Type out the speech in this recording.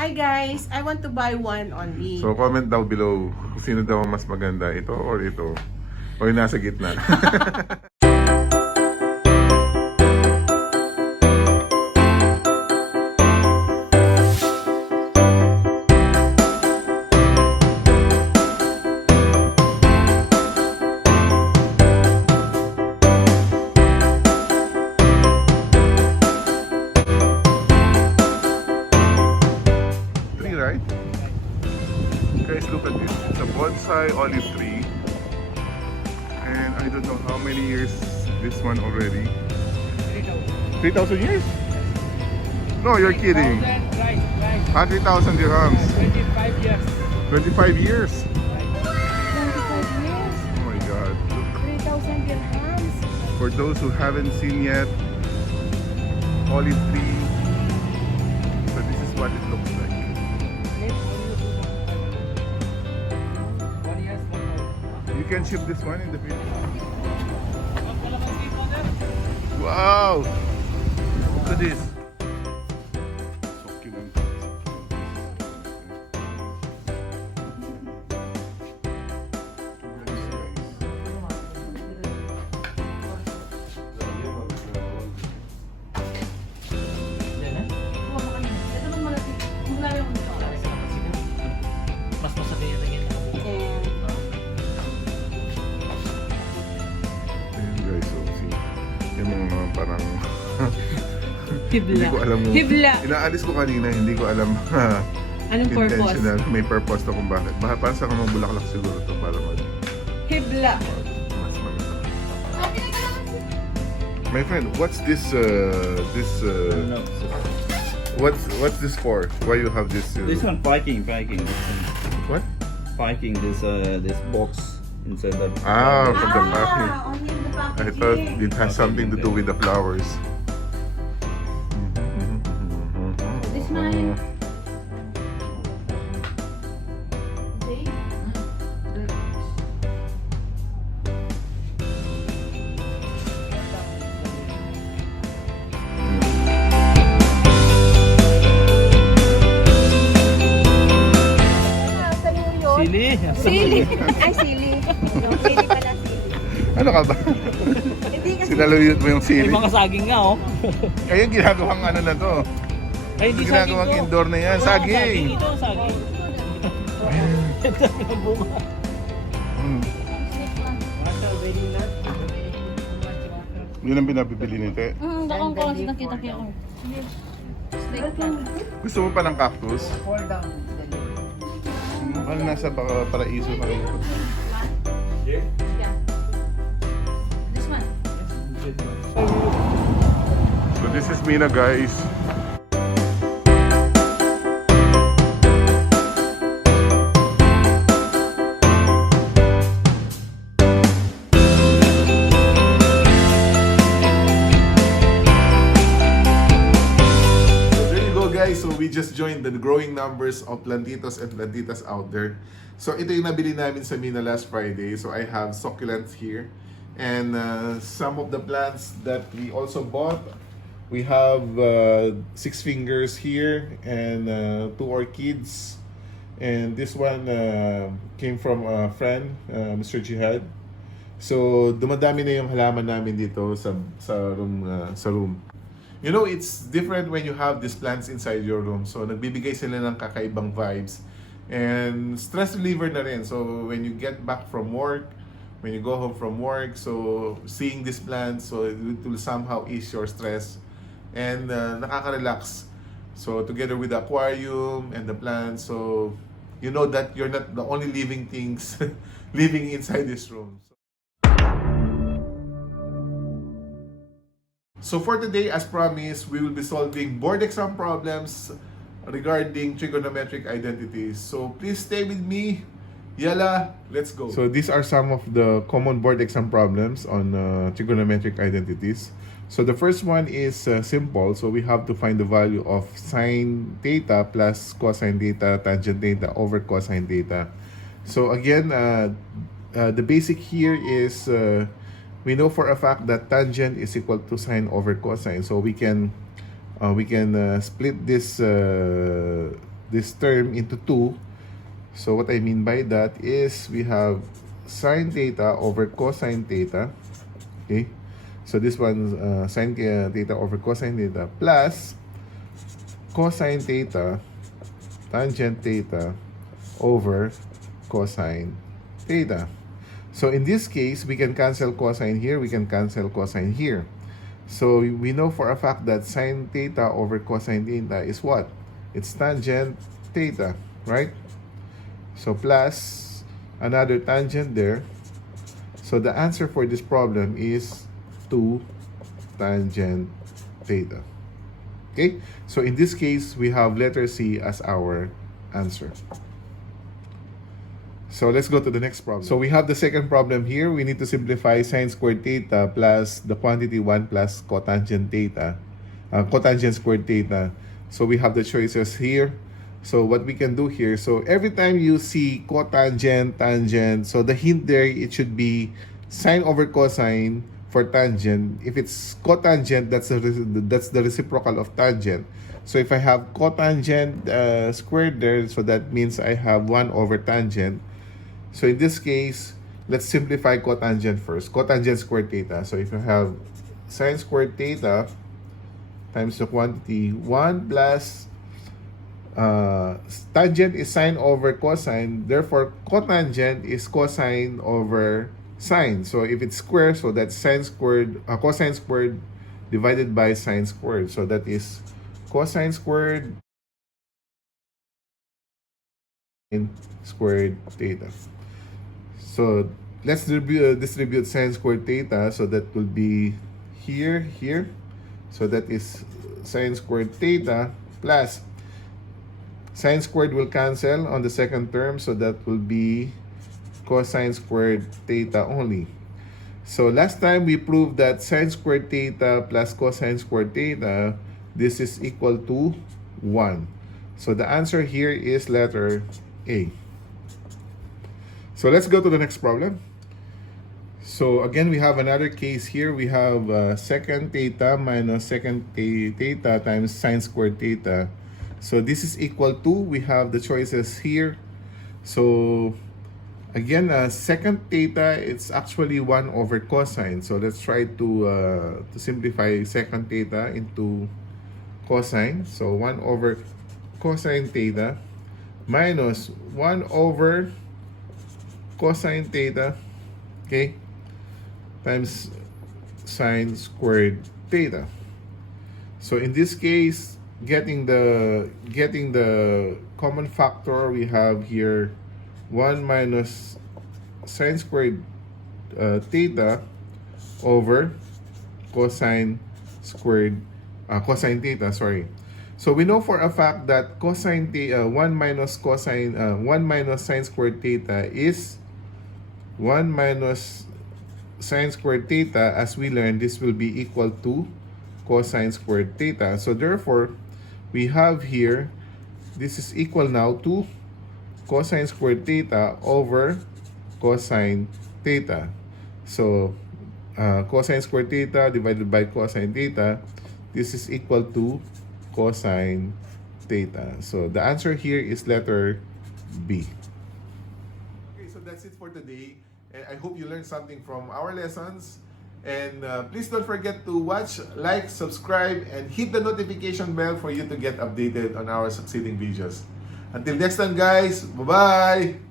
Hi guys, I want to buy one only. So comment down below kung sino daw ang mas maganda, ito or ito. O yung nasa gitna. Right? Guys, look at this. It's a bonsai olive tree. And I don't know how many years this one already. 3,000 years? No, you're kidding. Right. 100,000 dirhams. 25 years. 25 years. 25 years. Oh my god. Look. 3,000 dirhams. For those who haven't seen yet, olive tree. So this is what it looks like. You can ship this one in the future. Wow! Look at this. Succulent. Mas masakit yung tingin. Ayan guys, so see. Yung mga parang Hibla. hindi ko alam mo. Hibla. Inaalis ko kanina, hindi ko alam Anong purpose? intentional. May purpose to kung bakit. Para sa mga bulaklak siguro to para Hibla. mas maganda. My friend, what's this what's this for? Why you have this This one packing. This what? packing. This box inside that. Ah, from the packing. Only the I packaging. thought it has something to do with the flowers. This mine. Sili. Sili. Ay, sili. Yung sili pala, sili. Ano ka ba? Hindi kasi. Sinaluyot mo yung May sili. mga saging nga oh. Kaya ginagawang ano na to. Ay, hindi saging Ginagawang to. indoor na yan. Oo, Saging. Ito, saging. Ito yung bunga. Mm. Yun ang pinapibili ni Te. Dakong ko kasi nakita-kita ko. Gusto mo pa ng cactus? Mukhang nasa paraiso na rin. This one. So this is Mina guys. So we just joined the growing numbers of plantitos and plantitas out there. So ito yung nabili namin sa Mina last Friday. So I have succulents here. And some of the plants that we also bought. We have 6 fingers here and 2 orchids. And this one came from a friend, Mr. Jihad. So dumadami na yung halaman namin dito sa room. You know, it's different when you have these plants inside your room. So, nagbibigay sila ng kakaibang vibes. And stress reliever na rin. So, when you get back from work, when you go home from work, so seeing these plants, so it will somehow ease your stress. And nakaka-relax. So, together with the aquarium and the plants, so you know that you're not the only living things living inside this room. So for today, as promised, we will be solving board exam problems regarding trigonometric identities. So please stay with me. Yalla, let's go. So these are some of the common board exam problems on trigonometric identities. So the first one is simple. So we have to find the value of sine theta plus cosine theta tangent theta over cosine theta. So again, the basic here is we know for a fact that tangent is equal to sine over cosine. So we can split this this term into 2. So what I mean by that is we have sine theta over cosine theta. Okay, so this one sine theta over cosine theta plus cosine theta tangent theta over cosine theta. So in this case, we can cancel cosine here, we can cancel cosine here. So we know for a fact that sine theta over cosine theta is what? It's tangent theta, right? So plus another tangent there. So the answer for this problem is 2 tangent theta. Okay, so in this case, we have letter C as our answer. So let's go to the next problem. So we have the second problem here. We need to simplify sine squared theta plus the quantity 1 plus cotangent theta, cotangent squared theta. So we have the choices here. So what we can do here, so every time you see cotangent, tangent, so the hint there, it should be sine over cosine for tangent. If it's cotangent, that's the reciprocal of tangent. So if I have cotangent squared there, so that means I have 1 over tangent. So in this case, let's simplify cotangent first. Cotangent squared theta. So if I have sine squared theta times the quantity 1 plus tangent is sine over cosine, therefore cotangent is cosine over sine. So if it's square, so that's sine squared, cosine squared divided by sine squared. So that is cosine squared squared theta. So let's distribute sine squared theta. So that will be here. So that is sine squared theta plus sine squared will cancel on the second term. So that will be cosine squared theta only. So last time we proved that sine squared theta plus cosine squared theta, this is equal to 1. So the answer here is letter A. So let's go to the next problem. So again, we have another case here. We have secant theta minus secant theta times sine squared theta. So this is equal to, we have the choices here. So again, secant theta, it's actually 1 over cosine. So let's try to simplify secant theta into cosine. So 1 over cosine theta minus 1 over cosine theta, okay, times sine squared theta. So in this case, getting the common factor, we have here 1 minus sine squared theta over cosine squared cosine theta, sorry. So we know for a fact that cosine theta 1 minus sine squared theta is 1 minus sine squared theta. As we learned, this will be equal to cosine squared theta. So therefore, we have here, this is equal now to cosine squared theta over cosine theta. So cosine squared theta divided by cosine theta, this is equal to cosine theta. So the answer here is letter B. Okay, so that's it for today. And I hope you learned something from our lessons. And please don't forget to watch, like, subscribe, and hit the notification bell for you to get updated on our succeeding videos. Until next time, guys. Bye-bye!